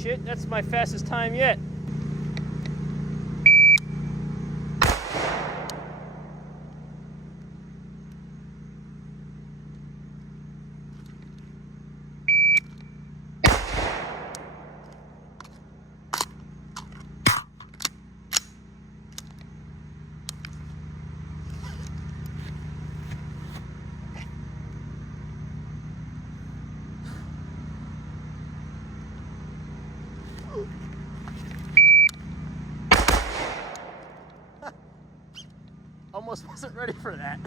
shit, that's my fastest time yet. Almost wasn't ready for that.